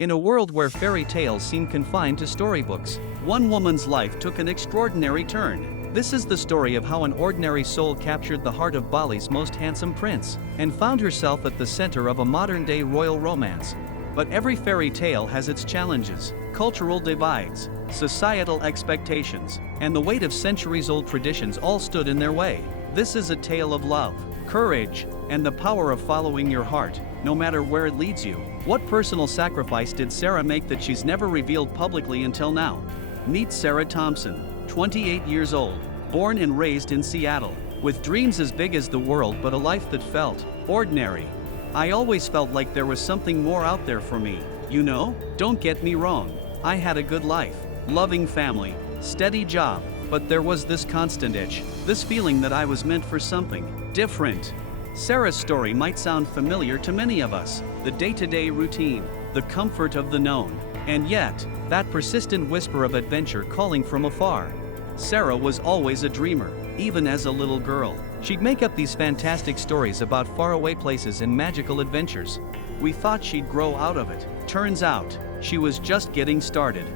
In a world where fairy tales seem confined to storybooks, one woman's life took an extraordinary turn. This is the story of how an ordinary soul captured the heart of Bali's most handsome prince, and found herself at the center of a modern-day royal romance. But every fairy tale has its challenges, cultural divides, societal expectations, and the weight of centuries-old traditions all stood in their way. This is a tale of love, courage, and the power of following your heart, no matter where it leads you. What personal sacrifice did Sarah make that she's never revealed publicly until now? Meet Sarah Thompson, 28 years old, born and raised in Seattle, with dreams as big as the world but a life that felt ordinary. I always felt like there was something more out there for me, you know? Don't get me wrong, I had a good life, loving family, steady job, but there was this constant itch, this feeling that I was meant for something different. Sarah's story might sound familiar to many of us, the day-to-day routine, the comfort of the known, and yet, that persistent whisper of adventure calling from afar. Sarah was always a dreamer, even as a little girl. She'd make up these fantastic stories about faraway places and magical adventures. We thought she'd grow out of it. Turns out, she was just getting started.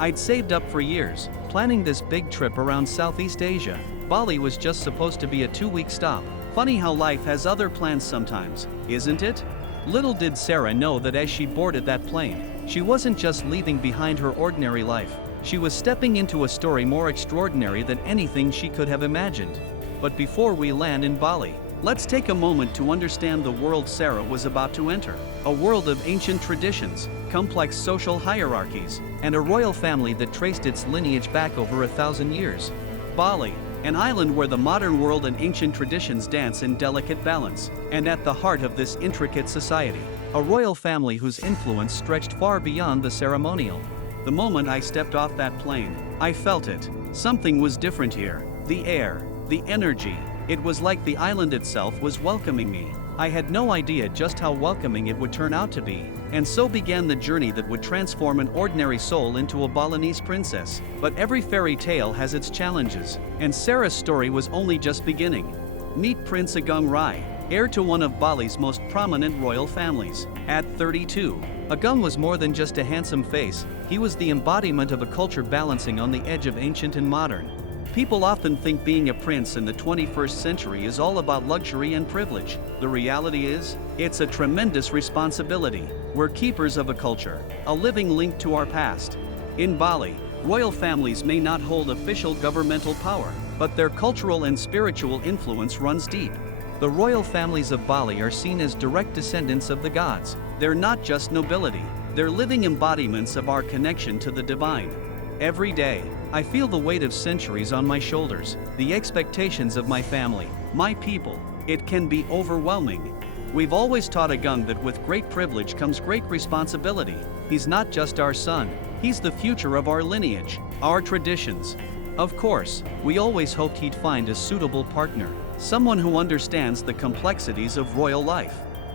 I'd saved up for years, planning this big trip around Southeast Asia. Bali was just supposed to be a 2-week stop. Funny how life has other plans sometimes, isn't it? Little did Sarah know that as she boarded that plane, she wasn't just leaving behind her ordinary life. She was stepping into a story more extraordinary than anything she could have imagined. But before we land in Bali, let's take a moment to understand the world Sarah was about to enter. A world of ancient traditions, complex social hierarchies, and a royal family that traced its lineage back over 1,000 years. Bali, an island where the modern world and ancient traditions dance in delicate balance, and at the heart of this intricate society, a royal family whose influence stretched far beyond the ceremonial. The moment I stepped off that plane, I felt it. Something was different here. The air, the energy. It was like the island itself was welcoming me. I had no idea just how welcoming it would turn out to be, and so began the journey that would transform an ordinary soul into a Balinese princess. But every fairy tale has its challenges, and Sarah's story was only just beginning. Meet Prince Agung Rai, heir to one of Bali's most prominent royal families. At 32, Agung was more than just a handsome face, he was the embodiment of a culture balancing on the edge of ancient and modern. People often think being a prince in the 21st century is all about luxury and privilege. The reality is, it's a tremendous responsibility. We're keepers of a culture, a living link to our past. In Bali, royal families may not hold official governmental power, but their cultural and spiritual influence runs deep. The royal families of Bali are seen as direct descendants of the gods. They're not just nobility, they're living embodiments of our connection to the divine. Every day, I feel the weight of centuries on my shoulders, the expectations of my family, my people. It can be overwhelming. We've always taught Agung that with great privilege comes great responsibility. He's not just our son, he's the future of our lineage, our traditions. Of course, we always hoped he'd find a suitable partner, someone who understands the complexities of royal life.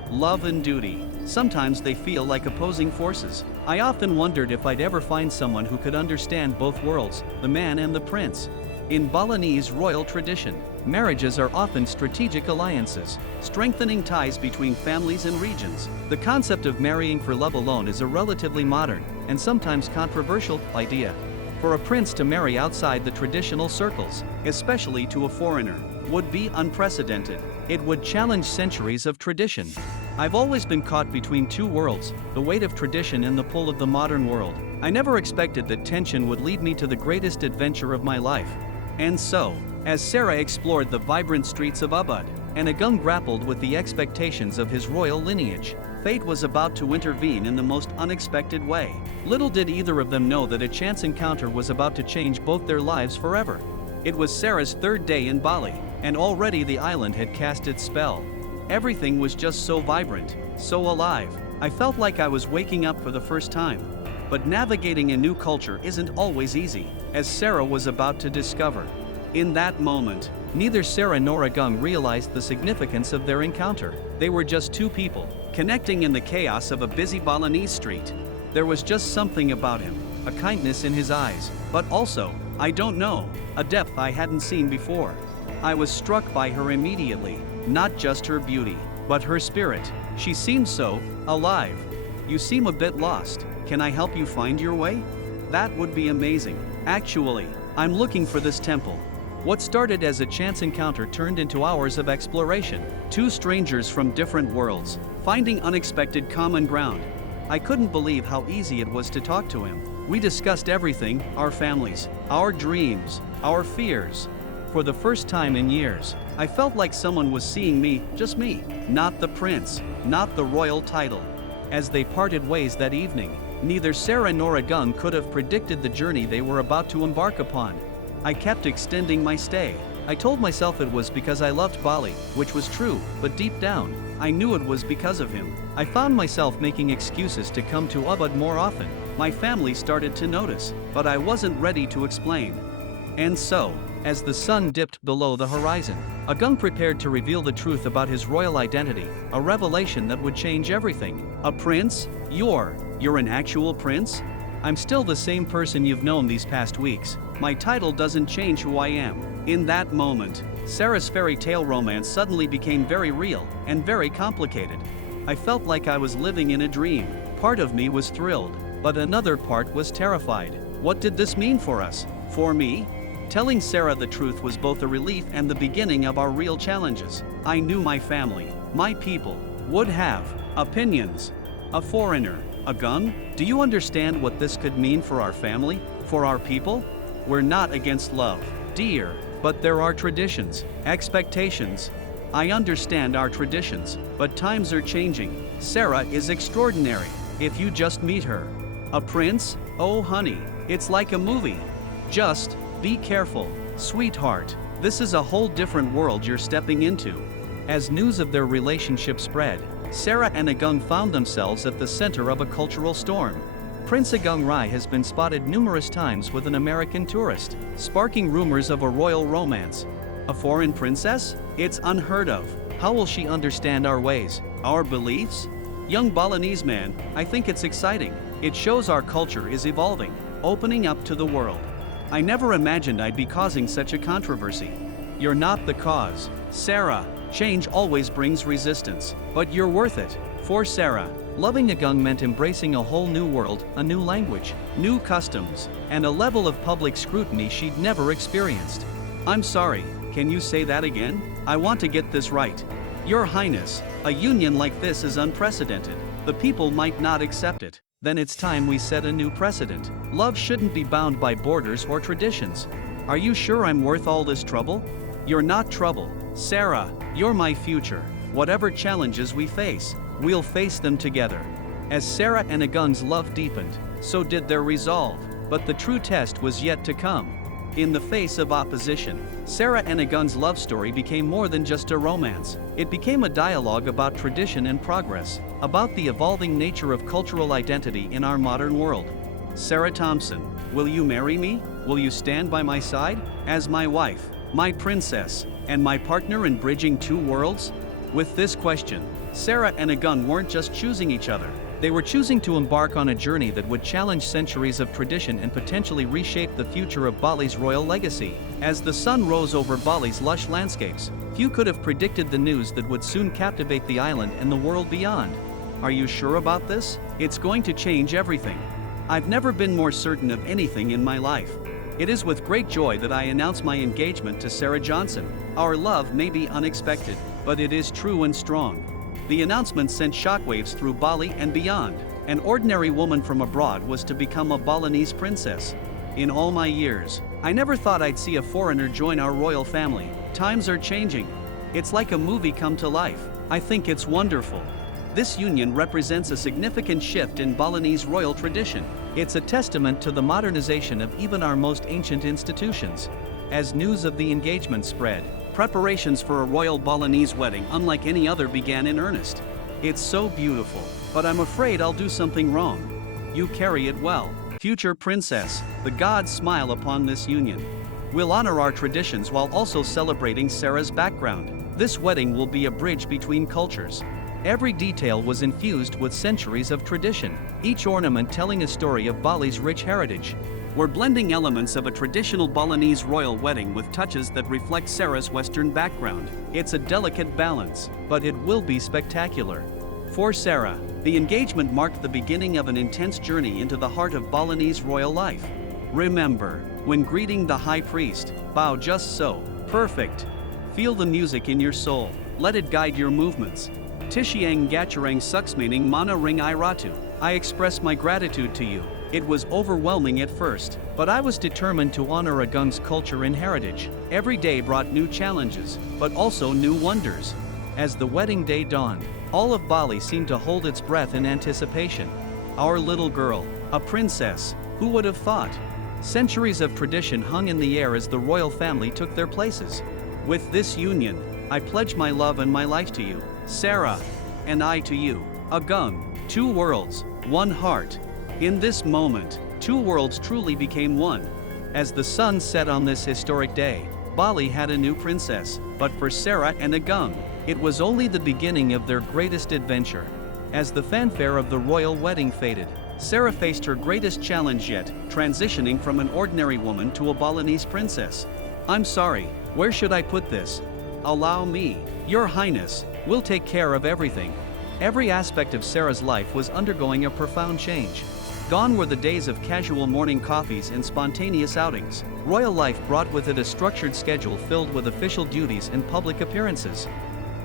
Love and duty, sometimes they feel like opposing forces. I often wondered if I'd ever find someone who could understand both worlds, the man and the prince. In Balinese royal tradition, marriages are often strategic alliances, strengthening ties between families and regions. The concept of marrying for love alone is a relatively modern, and sometimes controversial, idea. For a prince to marry outside the traditional circles, especially to a foreigner, would be unprecedented. It would challenge centuries of tradition. I've always been caught between two worlds, the weight of tradition and the pull of the modern world. I never expected that tension would lead me to the greatest adventure of my life. And so, as Sarah explored the vibrant streets of Ubud, and Agung grappled with the expectations of his royal lineage, fate was about to intervene in the most unexpected way. Little did either of them know that a chance encounter was about to change both their lives forever. It was Sarah's third day in Bali, and already the island had cast its spell. Everything was just so vibrant, so alive. I felt like I was waking up for the first time. But navigating a new culture isn't always easy, as Sarah was about to discover. In that moment, neither Sarah nor Agung realized the significance of their encounter. They were just two people, connecting in the chaos of a busy Balinese street. There was just something about him, a kindness in his eyes, but also, I don't know, a depth I hadn't seen before. I was struck by her immediately, not just her beauty, but her spirit. She seemed so alive. You seem a bit lost. Can I help you find your way? That would be amazing. Actually, I'm looking for this temple. What started as a chance encounter turned into hours of exploration. Two strangers from different worlds, finding unexpected common ground. I couldn't believe how easy it was to talk to him. We discussed everything, our families, our dreams, our fears. For the first time in years, I felt like someone was seeing me, just me, not the prince, not the royal title. As they parted ways that evening, neither Sarah nor Agung could have predicted the journey they were about to embark upon. I kept extending my stay. I told myself it was because I loved Bali, which was true, but deep down, I knew it was because of him. I found myself making excuses to come to Ubud more often. My family started to notice, but I wasn't ready to explain. And so, as the sun dipped below the horizon, Agung prepared to reveal the truth about his royal identity, a revelation that would change everything. A prince? You're an actual prince? I'm still the same person you've known these past weeks. My title doesn't change who I am. In that moment, Sarah's fairy tale romance suddenly became very real and very complicated. I felt like I was living in a dream. Part of me was thrilled, but another part was terrified. What did this mean for us? For me? Telling Sarah the truth was both a relief and the beginning of our real challenges. I knew my family, my people, would have opinions. A foreigner, Agung, do you understand what this could mean for our family, for our people? We're not against love, dear, but there are traditions, expectations. I understand our traditions, but times are changing. Sarah is extraordinary, if you just meet her. A prince? Oh honey, it's like a movie. Just be careful, sweetheart. This is a whole different world you're stepping into. As news of their relationship spread, Sarah and Agung found themselves at the center of a cultural storm. Prince Agung Rai has been spotted numerous times with an American tourist, sparking rumors of a royal romance. A foreign princess? It's unheard of. How will she understand our ways, our beliefs? Young Balinese man, I think it's exciting. It shows our culture is evolving, opening up to the world. I never imagined I'd be causing such a controversy. You're not the cause, Sarah. Change always brings resistance, but you're worth it. For Sarah, loving Agung meant embracing a whole new world, a new language, new customs, and a level of public scrutiny she'd never experienced. I'm sorry, can you say that again? I want to get this right. Your Highness, a union like this is unprecedented. The people might not accept it. Then it's time we set a new precedent. Love shouldn't be bound by borders or traditions. Are you sure I'm worth all this trouble? You're not trouble, Sarah. You're my future. Whatever challenges we face, we'll face them together. As Sarah and Agung's love deepened, so did their resolve. But the true test was yet to come. In the face of opposition, Sarah and Agung's love story became more than just a romance. It became a dialogue about tradition and progress, about the evolving nature of cultural identity in our modern world. Sarah Thompson, will you marry me? Will you stand by my side? As my wife, my princess, and my partner in bridging two worlds? With this question, Sarah and Agung weren't just choosing each other. They were choosing to embark on a journey that would challenge centuries of tradition and potentially reshape the future of Bali's royal legacy. As the sun rose over Bali's lush landscapes, few could have predicted the news that would soon captivate the island and the world beyond. Are you sure about this? It's going to change everything. I've never been more certain of anything in my life. It is with great joy that I announce my engagement to Sarah Johnson. Our love may be unexpected, but it is true and strong. The announcement sent shockwaves through Bali and beyond. An ordinary woman from abroad was to become a Balinese princess. In all my years, I never thought I'd see a foreigner join our royal family. Times are changing. It's like a movie come to life. I think it's wonderful. This union represents a significant shift in Balinese royal tradition. It's a testament to the modernization of even our most ancient institutions. As news of the engagement spread, preparations for a royal Balinese wedding unlike any other began in earnest. It's so beautiful, but I'm afraid I'll do something wrong. You carry it well, future princess. The gods smile upon this union. We'll honor our traditions while also celebrating Sarah's background. This wedding will be a bridge between cultures. Every detail was infused with centuries of tradition, each ornament telling a story of Bali's rich heritage. We're blending elements of a traditional Balinese royal wedding with touches that reflect Sarah's Western background. It's a delicate balance, but it will be spectacular. For Sarah, the engagement marked the beginning of an intense journey into the heart of Balinese royal life. Remember, when greeting the high priest, bow just so. Perfect. Feel the music in your soul. Let it guide your movements. Tishiang Gatcharang Suksmening Mana Ring I Ratu. I express my gratitude to you. It was overwhelming at first, but I was determined to honor Agung's culture and heritage. Every day brought new challenges, but also new wonders. As the wedding day dawned, all of Bali seemed to hold its breath in anticipation. Our little girl, a princess, who would have thought? Centuries of tradition hung in the air as the royal family took their places. With this union, I pledge my love and my life to you, Sarah, and I to you, Agung. 2 worlds, 1 heart. In this moment, 2 worlds truly became one. As the sun set on this historic day, Bali had a new princess, but for Sarah and Agung, it was only the beginning of their greatest adventure. As the fanfare of the royal wedding faded, Sarah faced her greatest challenge yet, transitioning from an ordinary woman to a Balinese princess. I'm sorry, where should I put this? Allow me. Your Highness, we'll take care of everything. Every aspect of Sarah's life was undergoing a profound change. Gone were the days of casual morning coffees and spontaneous outings. Royal life brought with it a structured schedule filled with official duties and public appearances.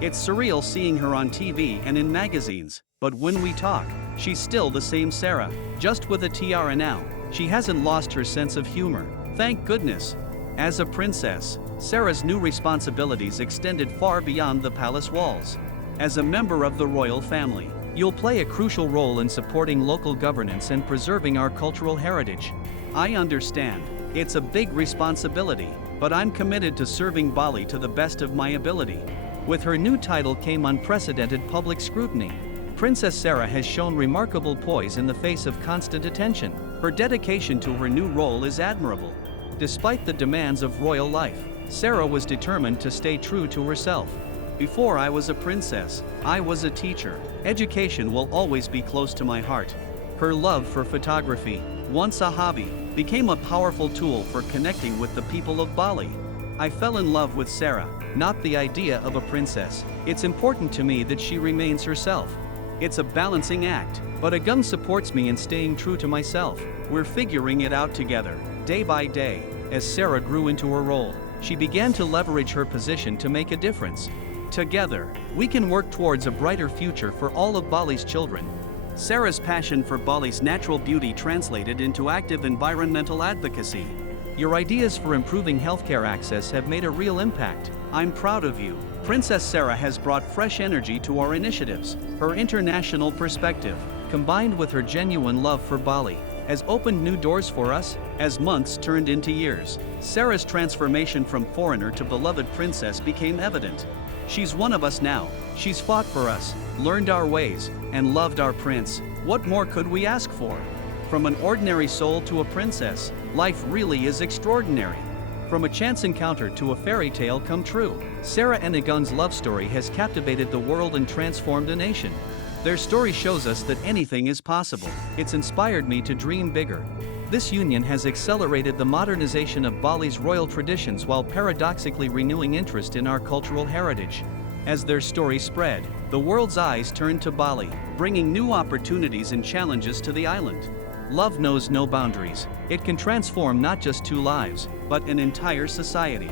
It's surreal seeing her on TV and in magazines, but when we talk, she's still the same Sarah, just with a tiara now. She hasn't lost her sense of humor, thank goodness. As a princess, Sarah's new responsibilities extended far beyond the palace walls. As a member of the royal family, you'll play a crucial role in supporting local governance and preserving our cultural heritage. I understand, it's a big responsibility, but I'm committed to serving Bali to the best of my ability. With her new title came unprecedented public scrutiny. Princess Sarah has shown remarkable poise in the face of constant attention. Her dedication to her new role is admirable. Despite the demands of royal life, Sarah was determined to stay true to herself. Before I was a princess, I was a teacher. Education will always be close to my heart. Her love for photography, once a hobby, became a powerful tool for connecting with the people of Bali. I fell in love with Sarah, not the idea of a princess. It's important to me that she remains herself. It's a balancing act, but Agung supports me in staying true to myself. We're figuring it out together, day by day. As Sarah grew into her role, she began to leverage her position to make a difference. Together, we can work towards a brighter future for all of Bali's children. Sarah's passion for Bali's natural beauty translated into active environmental advocacy. Your ideas for improving healthcare access have made a real impact. I'm proud of you. Princess Sarah has brought fresh energy to our initiatives. Her international perspective, combined with her genuine love for Bali, has opened new doors for us. As months turned into years, Sarah's transformation from foreigner to beloved princess became evident. She's one of us now. She's fought for us, learned our ways, and loved our prince. What more could we ask for? From an ordinary soul to a princess, life really is extraordinary. From a chance encounter to a fairy tale come true, Sarah and Agung's love story has captivated the world and transformed a nation. Their story shows us that anything is possible. It's inspired me to dream bigger. This union has accelerated the modernization of Bali's royal traditions while paradoxically renewing interest in our cultural heritage. As their story spread, the world's eyes turned to Bali, bringing new opportunities and challenges to the island. Love knows no boundaries. It can transform not just 2 lives, but an entire society.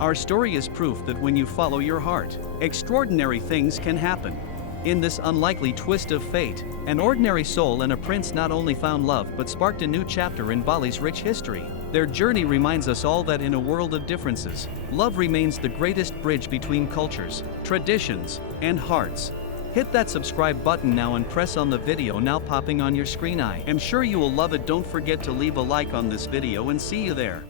Our story is proof that when you follow your heart, extraordinary things can happen. In this unlikely twist of fate, an ordinary soul and a prince not only found love but sparked a new chapter in Bali's rich history. Their journey reminds us all that in a world of differences, love remains the greatest bridge between cultures, traditions, and hearts. Hit that subscribe button now and press on the video now popping on your screen. I am sure you will love it. Don't forget to leave a like on this video and see you there.